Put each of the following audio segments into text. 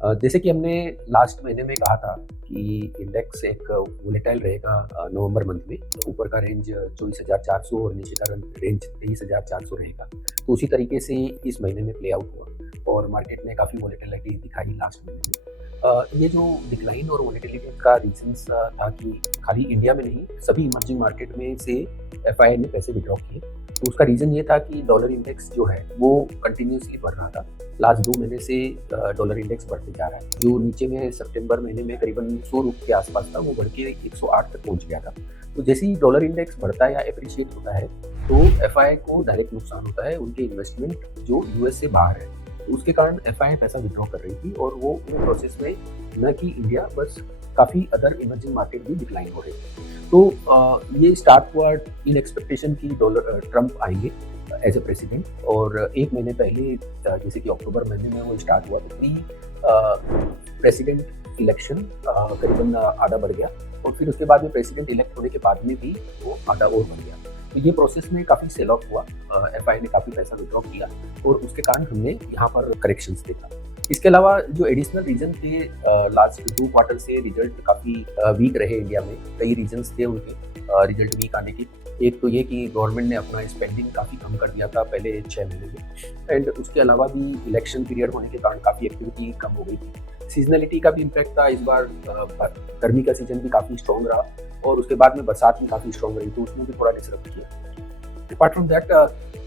जैसे कि हमने लास्ट महीने में कहा था कि इंडेक्स एक वोलेटाइल रहेगा नवंबर मंथ में। तो ऊपर का रेंज 24,400 और नीचे का रेंज 23,400 रहेगा। तो उसी तरीके से इस महीने में प्ले आउट हुआ और मार्केट ने काफ़ी वोलेटिलिटी दिखाई लास्ट महीने में। ये जो डिक्लाइन और वोलेटिलिटी का रीजंस था कि खाली इंडिया में नहीं, सभी इमर्जिंग मार्केट में से एफआईआई ने पैसे विड्रॉ किए। तो उसका रीज़न ये था कि डॉलर इंडेक्स जो है वो कंटिन्यूसली बढ़ रहा था। लास्ट 2 महीने से डॉलर इंडेक्स बढ़ते जा रहा है। जो नीचे में सितंबर महीने में करीबन 100 रुपये के आसपास था, वो बढ़ के 108 तक पहुंच गया था। तो जैसे ही डॉलर इंडेक्स बढ़ता है या एप्रिशिएट होता है, तो एफआईआई को डायरेक्ट नुकसान होता है, उनके इन्वेस्टमेंट जो यूएस से बाहर है। तो उसके कारण एफआईआई पैसा विड्रॉ कर रही थी और वो इन प्रोसेस में न कि इंडिया, बस काफ़ी अदर इमर्जिंग मार्केट भी डिक्लाइन हो रहे थे। तो ये स्टार्ट हुआ इन एक्सपेक्टेशन की डॉलर ट्रम्प आएंगे एज ए प्रेसिडेंट। और एक महीने पहले जैसे कि अक्टूबर महीने में वो स्टार्ट हुआ, तो प्री प्रेसिडेंट इलेक्शन करीबन आधा बढ़ गया और फिर उसके बाद में प्रेसिडेंट इलेक्ट होने के बाद में भी वो आधा और बढ़ गया। तो ये प्रोसेस में काफ़ी सेल ऑफ हुआ, एफआई ने काफ़ी पैसा विड्रॉ किया और उसके कारण हमने यहाँ पर करेक्शंस देखा। इसके अलावा जो एडिशनल रीजन थे, लास्ट 2 क्वार्टर से रिजल्ट काफ़ी वीक रहे इंडिया में। कई रीजंस थे उनके रिजल्ट वीक आने के। एक तो ये कि गवर्नमेंट ने अपना स्पेंडिंग काफ़ी कम कर दिया था पहले 6 महीने में, एंड उसके अलावा भी इलेक्शन पीरियड होने के कारण काफ़ी एक्टिविटी कम हो गई थी। सीजनलिटी का भी इम्पैक्ट था इस बार। गर्मी का सीजन भी काफ़ी स्ट्रॉन्ग रहा और उसके बाद में बरसात भी काफ़ी स्ट्रॉन्ग रही, तो उसमें भी थोड़ा डिसरप्ट किया। अपार्ट फ्रॉम दैट,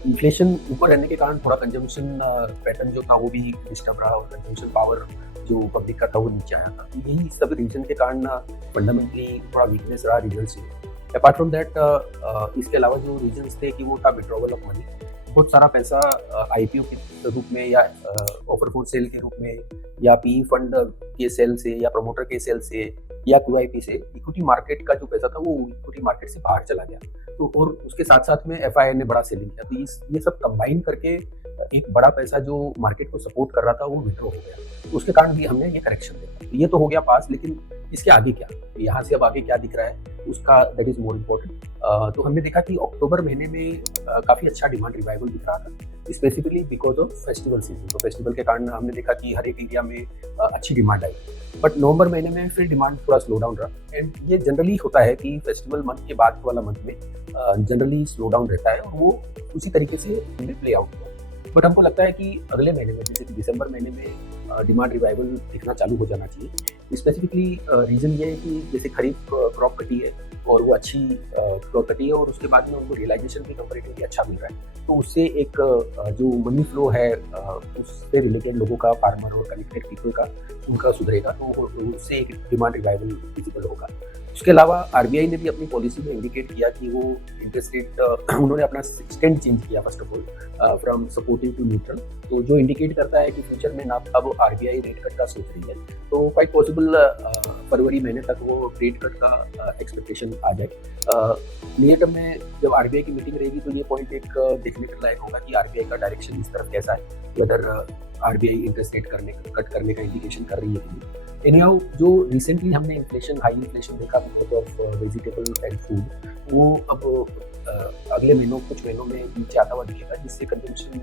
इन्फ्लेशन ऊपर रहने के कारण थोड़ा कंजम्पशन पैटर्न जो था वो भी डिस्टर्ब रहा और कंजम्पशन पावर जो पब्लिक का था वो नीचे आया था। यही सब रीजन के कारण फंडामेंटली थोड़ा वीकनेस रहा रिजल्ट्स में। अपार्ट फ्रॉम दैट, इसके अलावा जो रीजन्स थे कि वो था विड्रॉवल ऑफ मनी। बहुत सारा पैसा आईपीओ के रूप में या ऑफर फॉर सेल के रूप में या पी फंड के सेल से या प्रमोटर के सेल से या क्यूआईपी से इक्विटी मार्केट का जो पैसा था वो इक्विटी मार्केट से बाहर चला गया। तो और उसके साथ साथ में एफआईआई ने बड़ा सेलिंग किया। तो ये सब कंबाइन करके एक बड़ा पैसा जो मार्केट को सपोर्ट कर रहा था वो विड्रॉ हो गया। तो उसके कारण भी हमने ये करेक्शन देखा। तो ये तो हो गया पास, लेकिन इसके आगे क्या, यहाँ से अब आगे क्या दिख रहा है उसका, दैट इज मोर इम्पोर्टेंट। तो हमने देखा कि अक्टूबर महीने में काफ़ी अच्छा डिमांड रिवाइवल दिख रहा था, specifically because of festival season. तो फेस्टिवल के कारण हमने देखा कि हर एक एरिया में अच्छी डिमांड आई। बट नवंबर महीने में फिर डिमांड थोड़ा स्लो डाउन रहा, एंड ये जनरली होता है कि फेस्टिवल मंथ के बाद वाला मंथ में जनरली स्लो डाउन रहता है और वो उसी तरीके से प्ले आउट हुआ। बट हमको लगता है कि अगले महीने में, जैसे कि दिसंबर महीने में डिमांड रिवाइवल दिखना चालू हो जाना चाहिए। स्पेसिफिकली रीज़न ये है कि जैसे खरीफ क्रॉप कटी है और वो अच्छी क्रॉप कटी है और उसके बाद में उनको रियलाइजेशन भी कंपैरेटिवली अच्छा मिल रहा है। तो उससे एक जो मनी फ्लो है उससे रिलेटेड लोगों का, फार्मर और कनेक्टेड पीपल का, उनका सुधरेगा, तो उससे एक डिमांड रिवाइवल विजिबल होगा। उसके अलावा आरबीआई ने भी अपनी पॉलिसी में इंडिकेट किया कि वो इंटरेस्ट रेट उन्होंने अपना स्टैंड चेंज किया first of all from supportive to neutral. तो जो इंडिकेट करता है कि फ्यूचर में ना अब आरबीआई रेट कट का सोच रही है, तो क्वाइट पॉसिबल फरवरी महीने तक वो रेट कट का एक्सपेक्टेशन आ जाए। नियर टर्म में जब आरबीआई की मीटिंग रहेगी तो ये पॉइंट एक देखने के लायक होगा कि आरबीआई का डायरेक्शन इस तरफ कैसा है, whether RBI interest rate cut करने का इंडिकेशन कर रही है कि नहीं। एनीहाउ, जो रिसेंटली हमने हाई इन्फ्लेशन देखा because of vegetable and food, वो अब अगले कुछ महीनों में नीचे आता हुआ दिखेगा, जिससे कंजम्पशन,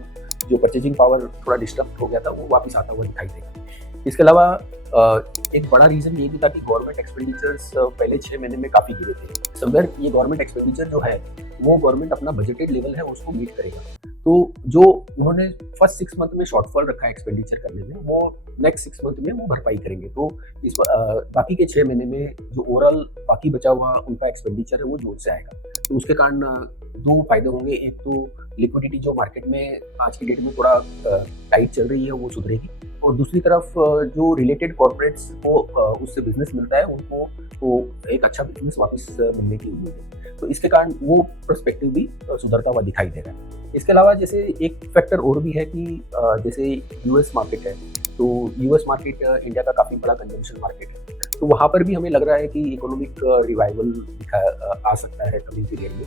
जो परचेजिंग पावर थोड़ा डिस्टर्ब हो गया था, वो वापस आता हुआ दिखाई देगा। इसके अलावा एक बड़ा रीज़न ये भी था कि गवर्नमेंट एक्सपेंडिचर्स पहले 6 महीने में काफ़ी गिरे थे। समवेयर ये गवर्नमेंट एक्सपेंडिचर जो है वो गवर्नमेंट अपना बजटेड लेवल है उसको मीट करेगा। तो जो उन्होंने फर्स्ट 6 मंथ में शॉर्टफॉल रखा है एक्सपेंडिचर करने में, वो नेक्स्ट 6 मंथ में वो भरपाई करेंगे। तो इस बाकी के 6 महीने में जो ओवरऑल बाकी बचा हुआ उनका एक्सपेंडिचर है वो जोर से आएगा। तो उसके कारण 2 फायदे होंगे। एक तो लिक्विडिटी जो मार्केट में आज की डेट में थोड़ा टाइट चल रही है वो सुधरेगी, और दूसरी तरफ जो रिलेटेड कॉर्पोरेट्स को उससे बिजनेस मिलता है उनको तो एक अच्छा बिजनेस वापस मिलने की उम्मीद है। तो इसके कारण वो पर्सपेक्टिव भी सुधरता हुआ दिखाई दे रहा है। इसके अलावा जैसे एक फैक्टर और भी है कि जैसे यूएस मार्केट है, तो यूएस मार्केट इंडिया का काफ़ी बड़ा कंजम्पशन मार्केट है। तो वहाँ पर भी हमें लग रहा है कि इकोनॉमिक रिवाइवल आ सकता है कमिंग पीरियड में।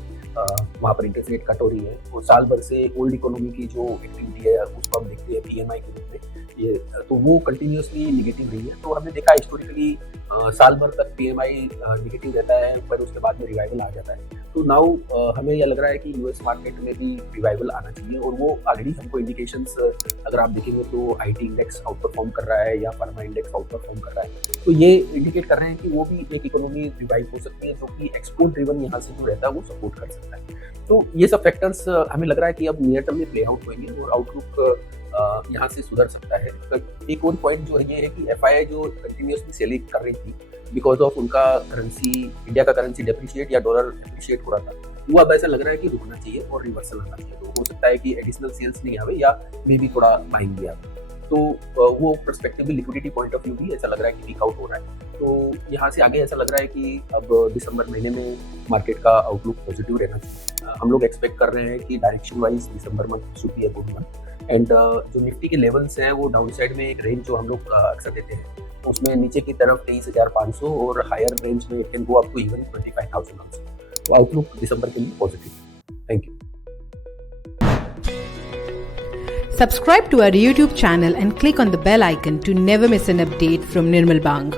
वहाँ पर इंटरेस्ट रेट कट हो रही है और साल भर से ओल्ड इकोनॉमी की जो एक्टिविटी है उसको हम देखते हैं पीएमआई के रूप में, ये तो वो कंटिन्यूसली निगेटिव रही है। तो हमने देखा हिस्टोरिकली साल भर तक पीएमआई निगेटिव रहता है, पर उसके बाद में रिवाइवल आ जाता है। तो नाउ हमें यह लग रहा है कि यूएस मार्केट में भी रिवाइवल आना चाहिए और वो ऑलरेडी हमको इंडिकेशंस अगर आप देखेंगे तो आईटी इंडेक्स आउट परफॉर्म कर रहा है या फार्मा इंडेक्स आउट परफॉर्म कर रहा है। तो ये इंडिकेट कर रहे हैं कि वो भी एक इकोनॉमी रिवाइव हो सकती है जो कि एक्सपोर्ट ड्रिवन यहाँ से जो रहता है वो सपोर्ट कर सकता है। तो ये सब फैक्टर्स हमें लग रहा है कि अब नियर टर्म में प्ले आउट होंगे और आउटलुक यहाँ से सुधर सकता है। एक और पॉइंट जो है ये है कि एफआईआई जो कंटिन्यूसली सेलिंग कर रही थी बिकॉज ऑफ उनका करेंसी, इंडिया का करेंसी डेप्रिशिएट या डॉलर एप्रिशिएट हो रहा था, वो अब ऐसा लग रहा है कि रुकना चाहिए और रिवर्सल आना चाहिए। तो हो सकता है कि एडिशनल सेल्स नहीं आवे या मे भी थोड़ा बाइंग भी आवे। तो वो पर्सपेक्टिव भी लिक्विडिटी पॉइंट ऑफ व्यू भी ऐसा लग रहा है कि वीक आउट हो रहा है। तो यहाँ से आगे ऐसा लग रहा है कि अब दिसंबर महीने में मार्केट का आउटलुक पॉजिटिव रहना चाहिए। हम लोग एक्सपेक्ट कर रहे हैं कि direction wise December month should be a good month and जो निफ्टी के लेवल्स हैं वो डाउन साइड में एक रेंज जो हम लोग अक्सर देते हैं उसमें नीचे की तरफ 23,500 और हायर रेंज में can go up to even 25,000 also. तो आउटलुक दिसंबर के लिए positive. Thank you. Subscribe to our YouTube channel and click on the bell icon to never miss an update from Nirmal Bang.